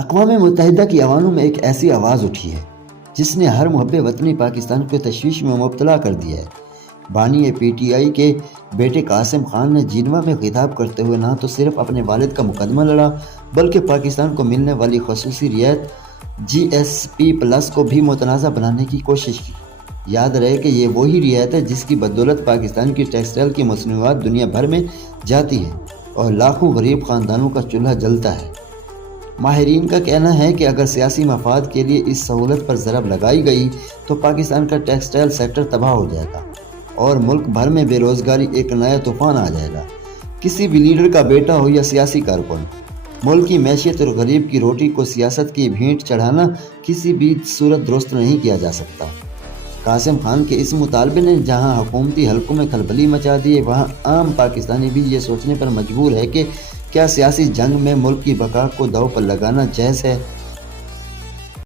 اقوام متحدہ کی ایوانوں میں ایک ایسی آواز اٹھی ہے جس نے ہر محب وطنی پاکستان کو تشویش میں مبتلا کر دیا ہے۔ بانی پی ٹی آئی کے بیٹے قاسم خان نے جینوا میں خطاب کرتے ہوئے نہ تو صرف اپنے والد کا مقدمہ لڑا بلکہ پاکستان کو ملنے والی خصوصی رعایت جی ایس پی پلس کو بھی متنازع بنانے کی کوشش کی۔ یاد رہے کہ یہ وہی رعایت ہے جس کی بدولت پاکستان کی ٹیکسٹائل کی مصنوعات دنیا بھر میں جاتی ہیں اور لاکھوں غریب خاندانوں کا چولہا جلتا ہے۔ ماہرین کا کہنا ہے کہ اگر سیاسی مفاد کے لیے اس سہولت پر ضرب لگائی گئی تو پاکستان کا ٹیکسٹائل سیکٹر تباہ ہو جائے گا اور ملک بھر میں بے روزگاری ایک نیا طوفان آ جائے گا۔ کسی بھی لیڈر کا بیٹا ہو یا سیاسی کارکن، ملک کی معیشت اور غریب کی روٹی کو سیاست کی بھینٹ چڑھانا کسی بھی صورت درست نہیں کیا جا سکتا۔ قاسم خان کے اس مطالبے نے جہاں حکومتی حلقوں میں کھلبلی مچا دی ہے، وہاں عام پاکستانی بھی یہ سوچنے پر مجبور ہے کہ کیا سیاسی جنگ میں ملک کی بقا کو داؤ پر لگانا جائز ہے۔